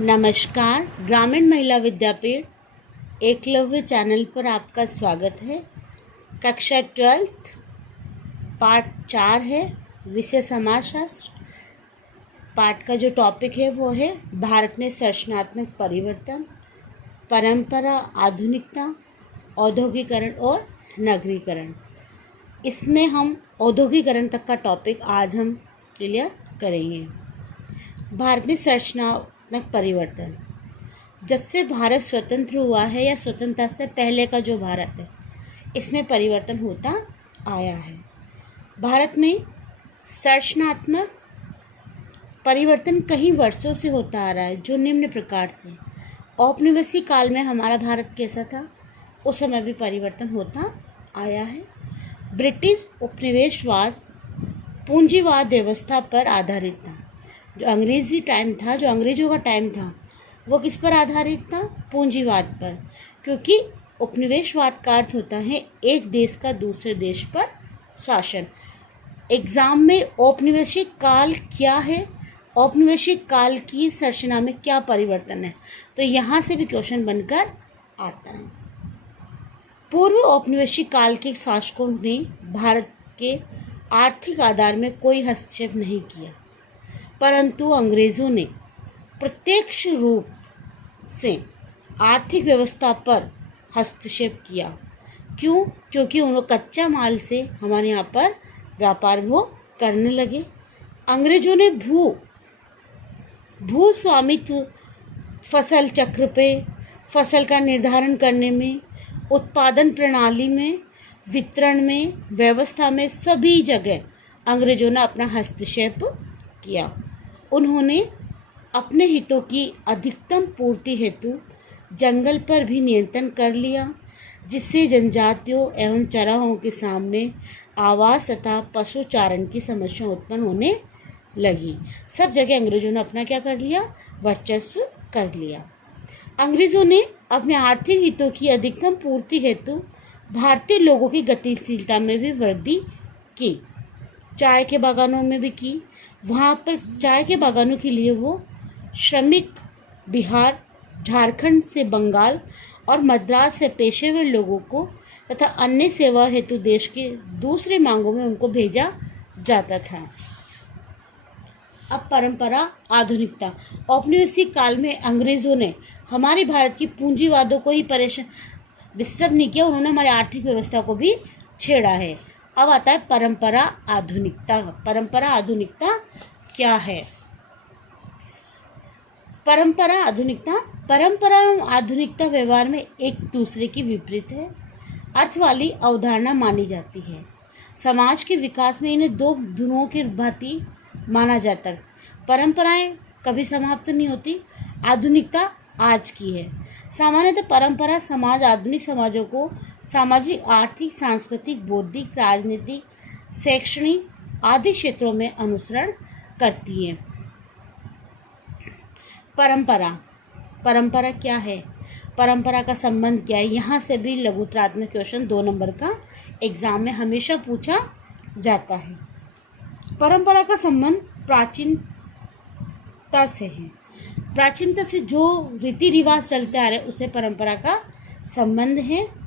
नमस्कार। ग्रामीण महिला विद्यापीठ एकलव्य चैनल पर आपका स्वागत है। कक्षा 12 पाठ 4 है, विषय समाजशास्त्र। पाठ का जो टॉपिक है वो है भारत में संरचनात्मक परिवर्तन, परंपरा, आधुनिकता, औद्योगिकरण और नगरीकरण। इसमें हम औद्योगिकरण तक का टॉपिक आज हम क्लियर करेंगे। भारत में संरचनात्मक परिवर्तन, जब से भारत स्वतंत्र हुआ है या स्वतंत्रता से पहले का जो भारत है, इसमें परिवर्तन होता आया है। भारत में संरचनात्मक परिवर्तन कई वर्षों से होता आ रहा है, जो निम्न प्रकार से। औपनिवेशिक काल में हमारा भारत कैसा था, उस समय भी परिवर्तन होता आया है। ब्रिटिश उपनिवेशवाद पूंजीवाद व्यवस्था पर आधारित था। जो अंग्रेजी टाइम था, जो अंग्रेजों का टाइम था, वो किस पर आधारित था? पूंजीवाद पर। क्योंकि उपनिवेशवाद का अर्थ होता है एक देश का दूसरे देश पर शासन। एग्जाम में औपनिवेशिक काल क्या है, औपनिवेशिक काल की संरचना में क्या परिवर्तन है, तो यहाँ से भी क्वेश्चन बनकर आता है। पूर्व औपनिवेशिक काल के शासकों ने भारत के आर्थिक आधार में कोई हस्तक्षेप नहीं किया, परंतु अंग्रेज़ों ने प्रत्यक्ष रूप से आर्थिक व्यवस्था पर हस्तक्षेप किया। क्यों? क्योंकि उन्होंने कच्चा माल से हमारे यहाँ पर व्यापार वो करने लगे। अंग्रेज़ों ने भू स्वामित्व, फसल चक्र पे, फसल का निर्धारण करने में, उत्पादन प्रणाली में, वितरण में, व्यवस्था में, सभी जगह अंग्रेज़ों ने अपना हस्तक्षेप किया। उन्होंने अपने हितों की अधिकतम पूर्ति हेतु जंगल पर भी नियंत्रण कर लिया, जिससे जनजातियों एवं चराहों के सामने आवास तथा पशुचारण की समस्या उत्पन्न होने लगी। सब जगह अंग्रेजों ने अपना क्या कर लिया? वर्चस्व कर लिया। अंग्रेजों ने अपने आर्थिक हितों की अधिकतम पूर्ति हेतु भारतीय लोगों की गतिशीलता में भी वृद्धि की, चाय के बागानों में भी की। वहाँ पर चाय के बागानों के लिए वो श्रमिक बिहार, झारखंड से बंगाल और मद्रास से पेशेवर लोगों को तथा अन्य सेवा हेतु देश के दूसरे मांगों में उनको भेजा जाता था। अब परंपरा, आधुनिकता। औपनिवेशिक काल में अंग्रेजों ने हमारे भारत की पूंजीवादों को ही डिस्टर्ब नहीं किया, उन्होंने हमारी आर्थिक व्यवस्था को भी छेड़ा है। अब आता है परंपरा, आधुनिकता। परंपरा, आधुनिकता क्या है? परंपरा, आधुनिकता। परंपरा एवं आधुनिकता व्यवहार में एक दूसरे की विपरीत है अर्थ वाली अवधारणा मानी जाती है। समाज के विकास में इन्हें दो ध्रुवों की भांति माना जाता है। परंपराएं कभी समाप्त नहीं होती, आधुनिकता आज की है। सामान्यतः परंपरा समाज आधुनिक समाजों को सामाजिक, आर्थिक, सांस्कृतिक, बौद्धिक, राजनीतिक, शैक्षणिक आदि क्षेत्रों में अनुसरण करती है। परंपरा, परंपरा क्या है? परंपरा का संबंध क्या है? यहाँ से भी लघुत्रात्मक क्वेश्चन 2 नंबर का एग्जाम में हमेशा पूछा जाता है। परंपरा का संबंध प्राचीनता से है। प्राचीनता से जो रीति रिवाज चलते आ रहे हैं उसे परंपरा का संबंध है।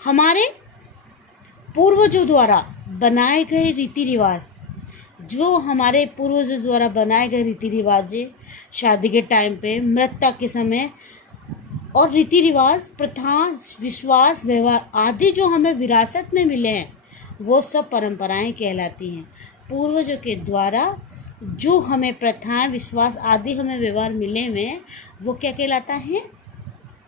हमारे पूर्वजों द्वारा बनाए गए रीति रिवाज, जो हमारे पूर्वजों द्वारा बनाए गए रीति रिवाज, शादी के टाइम पे, मृत्यु के समय, और रीति रिवाज, प्रथा, विश्वास, व्यवहार आदि जो हमें विरासत में मिले हैं, वो सब परंपराएं कहलाती हैं। पूर्वजों के द्वारा जो हमें प्रथाएं, विश्वास आदि हमें व्यवहार मिले हुए हैं, वो क्या कहलाता है?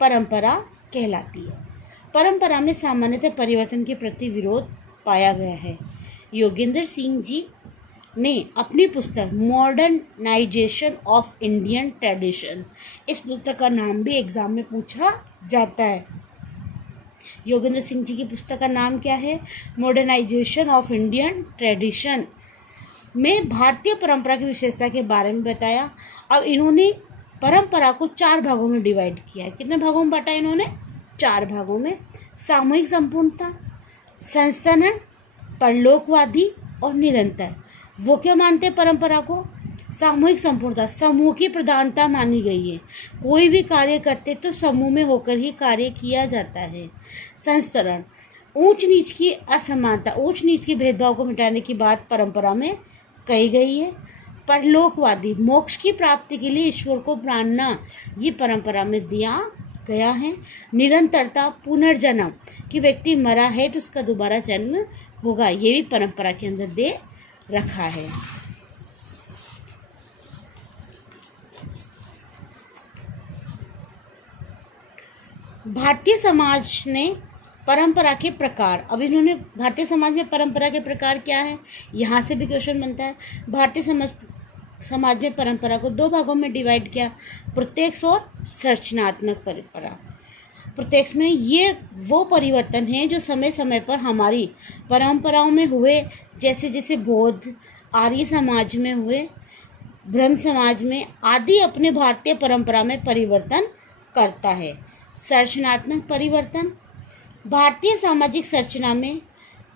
परंपरा कहलाती है। परंपरा में सामान्यतः परिवर्तन के प्रति विरोध पाया गया है। योगेंद्र सिंह जी ने अपनी पुस्तक मॉडर्नाइजेशन ऑफ इंडियन ट्रेडिशन, इस पुस्तक का नाम भी एग्जाम में पूछा जाता है। योगेंद्र सिंह जी की पुस्तक का नाम क्या है? मॉडर्नाइजेशन ऑफ इंडियन ट्रेडिशन में भारतीय परंपरा की विशेषता के बारे में बताया। अब इन्होंने परंपरा को 4 भागों में डिवाइड किया है। कितने भागों में बांटा इन्होंने? 4 भागों में। सामूहिक संपूर्णता, संस्थानन, परलोकवादी और निरंतर। वो क्या मानते हैं परंपरा को? सामूहिक संपूर्णता, समूह की प्रधानता मानी गई है। कोई भी कार्य करते तो समूह में होकर ही कार्य किया जाता है। संस्करण, ऊंच नीच की असमानता, ऊंच नीच के भेदभाव को मिटाने की बात परंपरा में कही गई है। परलोकवादी, मोक्ष की प्राप्ति के लिए ईश्वर को मानना, ये परंपरा में दिया गया है। निरंतरता, पुनर्जन्म, कि व्यक्ति मरा है तो उसका दोबारा जन्म होगा, ये भी परंपरा के अंदर दे रखा है। भारतीय समाज ने परंपरा के प्रकार, अब इन्होंने भारतीय समाज में परंपरा के प्रकार क्या है, यहाँ से भी क्वेश्चन बनता है। भारतीय समाज में परंपरा को दो भागों में डिवाइड किया, प्रत्यक्ष और संरचनात्मक परंपरा। प्रत्यक्ष में ये वो परिवर्तन हैं जो समय समय पर हमारी परंपराओं में हुए, जैसे जैसे बौद्ध आर्य समाज में हुए, ब्रह्म समाज में आदि अपने भारतीय परंपरा में परिवर्तन करता है। संरचनात्मक परिवर्तन, भारतीय सामाजिक संरचना में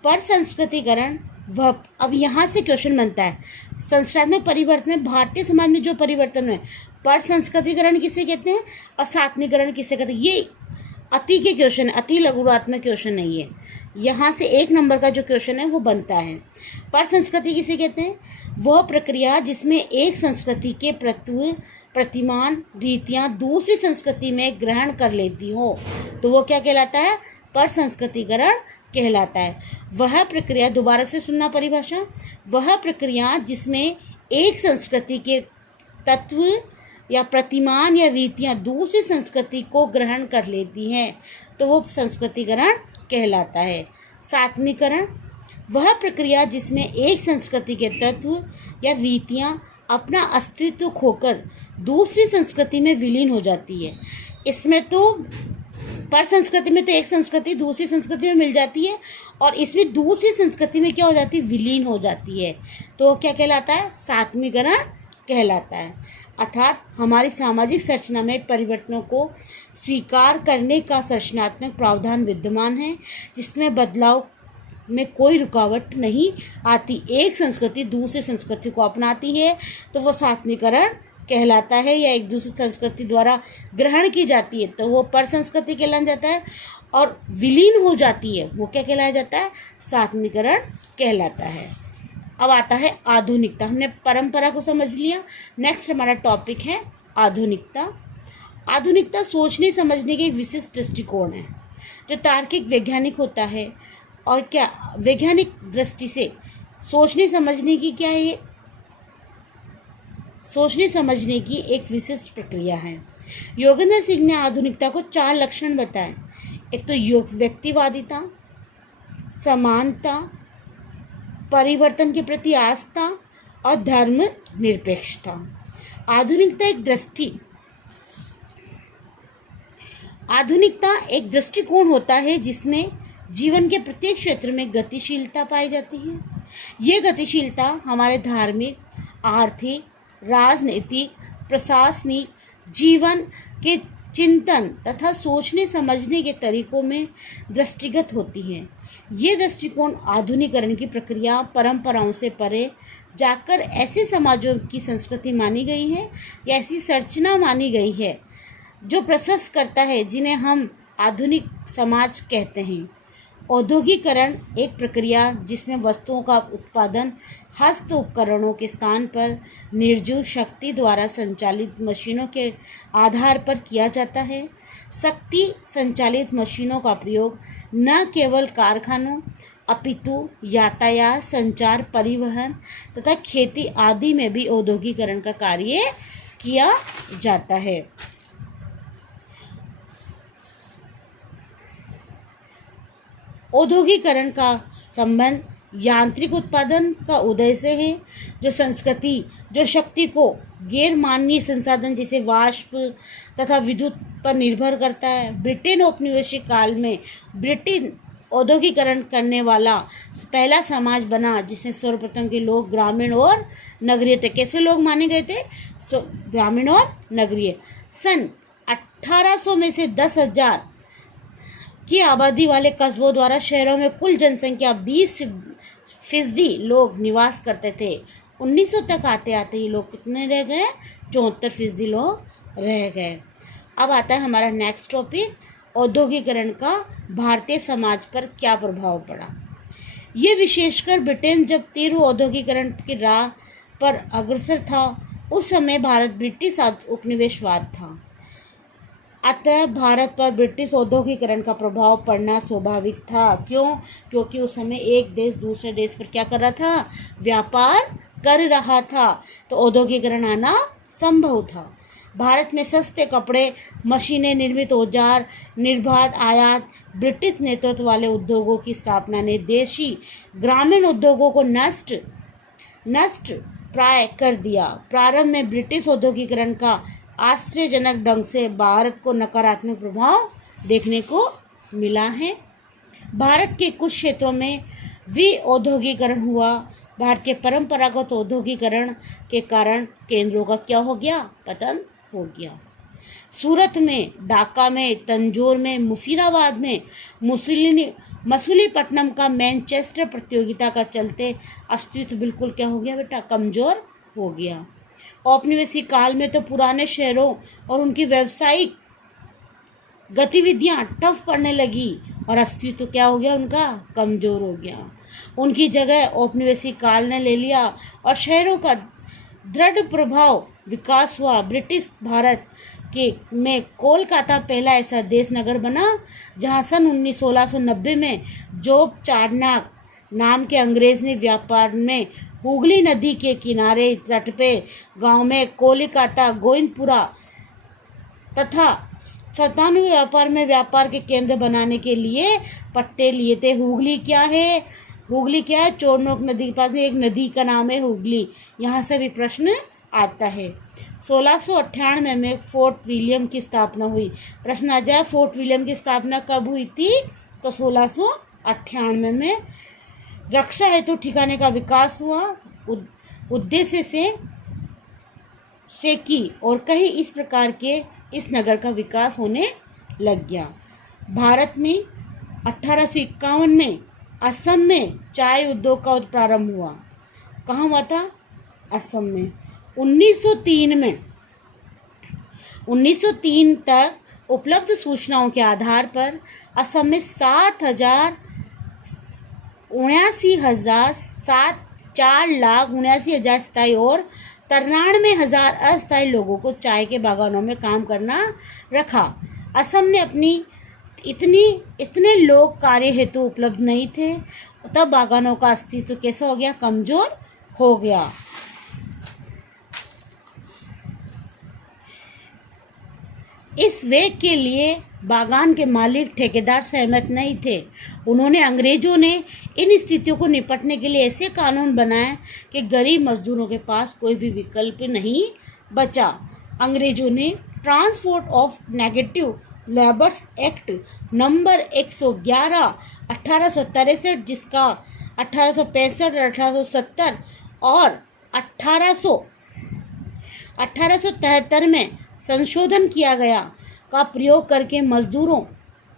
पर संस्कृतिकरण, वह अब यहाँ से क्वेश्चन बनता है। संरचनात्मक परिवर्तन में भारतीय समाज में जो परिवर्तन है, पर संस्कृतिकरण किसे कहते हैं और सात्विकरण किसे कहते हैं, ये अति के क्वेश्चन, अति लघुरात्मक क्वेश्चन नहीं है। यहाँ से 1 नंबर का जो क्वेश्चन है वो बनता है। पर संस्कृति किसे कहते हैं, वह प्रक्रिया जिसमें एक संस्कृति के प्रतिमान रीतियाँ दूसरी संस्कृति में ग्रहण कर लेती हो, तो वो क्या कहलाता है, पर संस्कृतिकरण कहलाता है। वह प्रक्रिया, दोबारा से सुनना परिभाषा, वह प्रक्रिया जिसमें एक संस्कृति के तत्व या प्रतिमान या रीतियाँ दूसरी संस्कृति को ग्रहण कर लेती हैं, तो वो संस्कृतिकरण कहलाता है। सात्विकरण, वह प्रक्रिया जिसमें एक संस्कृति के तत्व या रीतियाँ अपना अस्तित्व खोकर दूसरी संस्कृति में विलीन हो जाती है। इसमें तो पर संस्कृति में तो एक संस्कृति दूसरी संस्कृति में मिल जाती है, और इसमें दूसरी संस्कृति में क्या हो जाती है, विलीन हो जाती है, तो क्या कहलाता है, सात्विकरण कहलाता है। अर्थात हमारी सामाजिक संरचना में परिवर्तनों को स्वीकार करने का संरचनात्मक प्रावधान विद्यमान है, जिसमें बदलाव में कोई रुकावट नहीं आती। एक संस्कृति दूसरी संस्कृति को अपनाती है तो वो सात्विकरण कहलाता है, या एक दूसरी संस्कृति द्वारा ग्रहण की जाती है तो वो पर संस्कृति कहलाया जाता है, और विलीन हो जाती है वो क्या कहलाया जाता है, सात्विकरण कहलाता है। अब आता है आधुनिकता। हमने परंपरा को समझ लिया, नेक्स्ट हमारा टॉपिक है आधुनिकता। आधुनिकता सोचने समझने के विशिष्ट दृष्टिकोण है जो तार्किक वैज्ञानिक होता है, और क्या वैज्ञानिक दृष्टि से सोचने समझने की क्या है, सोचने समझने की एक विशिष्ट प्रक्रिया है। योगेंद्र सिंह ने आधुनिकता को 4 लक्षण बताए। एक तो व्यक्तिवादिता, समानता, परिवर्तन के प्रति आस्था और धर्म निरपेक्षता। आधुनिकता एक दृष्टिकोण होता है जिसमें जीवन के प्रत्येक क्षेत्र में गतिशीलता पाई जाती है। ये गतिशीलता हमारे धार्मिक, आर्थिक, राजनीतिक, प्रशासनिक जीवन के चिंतन तथा सोचने समझने के तरीकों में दृष्टिगत होती है। ये दृष्टिकोण आधुनिकीकरण की प्रक्रिया परंपराओं से परे जाकर ऐसे समाजों की संस्कृति मानी गई है या ऐसी संरचना मानी गई है जो प्रशस्त करता है जिन्हें हम आधुनिक समाज कहते हैं। औद्योगिकरण एक प्रक्रिया जिसमें वस्तुओं का उत्पादन हस्त उपकरणों के स्थान पर निर्जीव शक्ति द्वारा संचालित मशीनों के आधार पर किया जाता है। शक्ति संचालित मशीनों का प्रयोग न केवल कारखानों अपितु यातायात, संचार, परिवहन तथा खेती आदि में भी औद्योगिकरण का कार्य किया जाता है। औद्योगिकरण का संबंध यांत्रिक उत्पादन का उदय से है, जो शक्ति को गैर मानवीय संसाधन जैसे वाष्प तथा विद्युत पर निर्भर करता है। ब्रिटेन औपनिवेशिक काल में ब्रिटेन औद्योगिकरण करने वाला पहला समाज बना जिसमें सर्वप्रथम के लोग ग्रामीण और नगरीय थे। कैसे लोग माने गए थे? ग्रामीण और नगरीय। सन 1800 में से 10,000 की आबादी वाले कस्बों द्वारा शहरों में कुल जनसंख्या 20% लोग निवास करते थे 1900 तक आते आते ये लोग कितने रह गए, 74% लोग रह गए। अब आता है हमारा नेक्स्ट टॉपिक, औद्योगिकरण का भारतीय समाज पर क्या प्रभाव पड़ा। ये विशेषकर ब्रिटेन जब तीव्र औद्योगिकरण की राह पर अग्रसर था, उस समय भारत ब्रिटिश उपनिवेशवाद था। अतः भारत पर ब्रिटिश औद्योगिकरण का प्रभाव पड़ना स्वाभाविक था। क्यों? क्योंकि उस समय एक देश दूसरे देश पर क्या कर रहा था, व्यापार कर रहा था, तो औद्योगिकरण आना संभव था। भारत में सस्ते कपड़े, मशीनें, निर्मित औजार, निर्बाध आयात, ब्रिटिश नेतृत्व वाले उद्योगों की स्थापना ने देशी ग्रामीण उद्योगों को नष्ट प्राय कर दिया। प्रारंभ में ब्रिटिश औद्योगिकरण का आश्चर्यजनक ढंग से भारत को नकारात्मक प्रभाव देखने को मिला है। भारत के कुछ क्षेत्रों में विऔद्योगीकरण हुआ। भारत के परंपरागत औद्योगिकरण के कारण केंद्रों का क्या हो गया, पतन हो गया। सूरत में, ढाका में, तंजौर में, मुशीराबाद में, मसूलीपट्टनम का मैनचेस्टर प्रतियोगिता का चलते अस्तित्व बिल्कुल क्या हो गया बेटा, कमजोर हो गया। औपनिवेशिक काल में तो पुराने शहरों और उनकी व्यावसायिक गतिविधियां टफ पड़ने लगी और अस्तित्व क्या हो गया, उनका कमजोर हो गया। उनकी जगह औपनिवेशिक काल ने ले लिया और शहरों का दृढ़ प्रभाव विकास हुआ। ब्रिटिश भारत के में कोलकाता पहला ऐसा देश नगर बना जहां सन 1690 में जोब चार्नक नाम के अंग्रेज ने व्यापार में हुगली नदी के किनारे तट पे गांव में कोलकाता, गोविंदपुरा तथा सतानु व्यापार के केंद्र बनाने के लिए पट्टे लिए थे। हुगली क्या है, चोरनोक नदी के पास में एक नदी का नाम है हुगली। यहाँ से भी प्रश्न आता है। 1698 में फोर्ट विलियम की स्थापना हुई। प्रश्न आ जाए फोर्ट विलियम की स्थापना कब हुई थी, तो 1698 में। रक्षा हेतु ठिकाने का विकास हुआ उद्देश्य से की और कहीं इस प्रकार के इस नगर का विकास होने लग गया। भारत में 1851 में असम में चाय उद्योग का प्रारंभ हुआ। कहाँ हुआ था, असम में। 1903 तक उपलब्ध सूचनाओं के आधार पर असम में 4,79,000 स्थायी और 93,000 अस्थायी लोगों को चाय के बागानों में काम करना रखा। असम ने अपनी इतने लोग कार्य हेतु उपलब्ध नहीं थे, तब बागानों का अस्तित्व कैसा हो गया, कमजोर हो गया। इस वेग के लिए बागान के मालिक ठेकेदार सहमत नहीं थे। उन्होंने अंग्रेजों ने इन स्थितियों को निपटने के लिए ऐसे कानून बनाए कि गरीब मजदूरों के पास कोई भी विकल्प नहीं बचा। अंग्रेजों ने transport of negative labours act number 111 1863, जिसका 1865 और 1870 और 1873 में संशोधन किया गया, का प्रयोग करके मजदूरों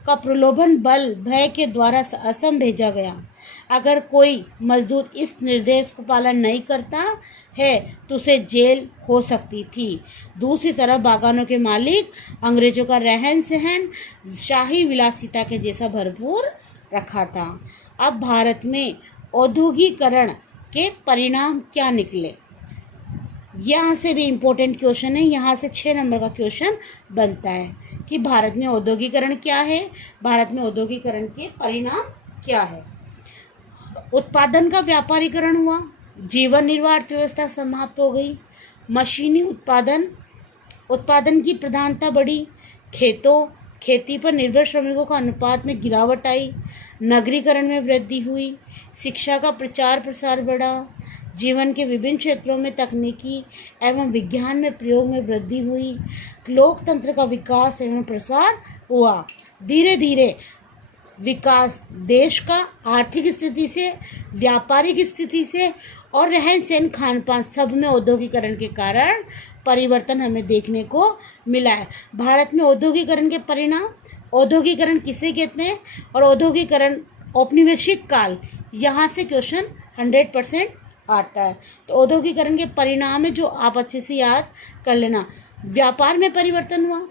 का प्रलोभन बल भय के द्वारा असम भेजा गया। अगर कोई मजदूर इस निर्देश को पालन नहीं करता है तो उसे जेल हो सकती थी। दूसरी तरफ बागानों के मालिक अंग्रेजों का रहन सहन शाही विलासिता के जैसा भरपूर रखा था। अब भारत में औद्योगिकरण के परिणाम क्या निकले, यहाँ से भी इम्पोर्टेंट क्वेश्चन है। यहाँ से 6 नंबर का क्वेश्चन बनता है कि भारत में औद्योगिकरण क्या है, भारत में औद्योगिकरण के परिणाम क्या है। उत्पादन का व्यापारीकरण हुआ, जीवन निर्वाह अर्थव्यवस्था समाप्त हो गई, मशीनी उत्पादन की प्रधानता बढ़ी, खेती पर निर्भर श्रमिकों का अनुपात में गिरावट आई, नगरीकरण में वृद्धि हुई, शिक्षा का प्रचार प्रसार बढ़ा, जीवन के विभिन्न क्षेत्रों में तकनीकी एवं विज्ञान में प्रयोग में वृद्धि हुई, लोकतंत्र का विकास एवं प्रसार हुआ। धीरे धीरे विकास देश का आर्थिक स्थिति से, व्यापारिक स्थिति से और रहन सहन खान पान सब में औद्योगिकरण के कारण परिवर्तन हमें देखने को मिला है। भारत में औद्योगिकरण के परिणाम, औद्योगिकरण किसे कहते हैं और औद्योगिकरण औपनिवेशिक काल, यहाँ से क्वेश्चन 100% आता है। तो औद्योगिकरण के परिणाम है जो आप अच्छे से याद कर लेना। व्यापार में परिवर्तन हुआ,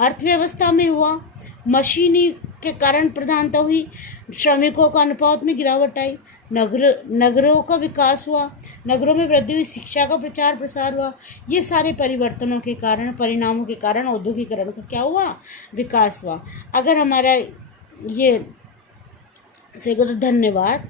अर्थव्यवस्था में हुआ, मशीनी के कारण प्रधानता हुई, श्रमिकों का अनुपात में गिरावट आई, नगरों का विकास हुआ, नगरों में वृद्धि हुई, शिक्षा का प्रचार प्रसार हुआ। ये सारे परिवर्तनों के कारण, परिणामों के कारण औद्योगिकरण का क्या हुआ, विकास हुआ। अगर हमारा ये से को तो धन्यवाद।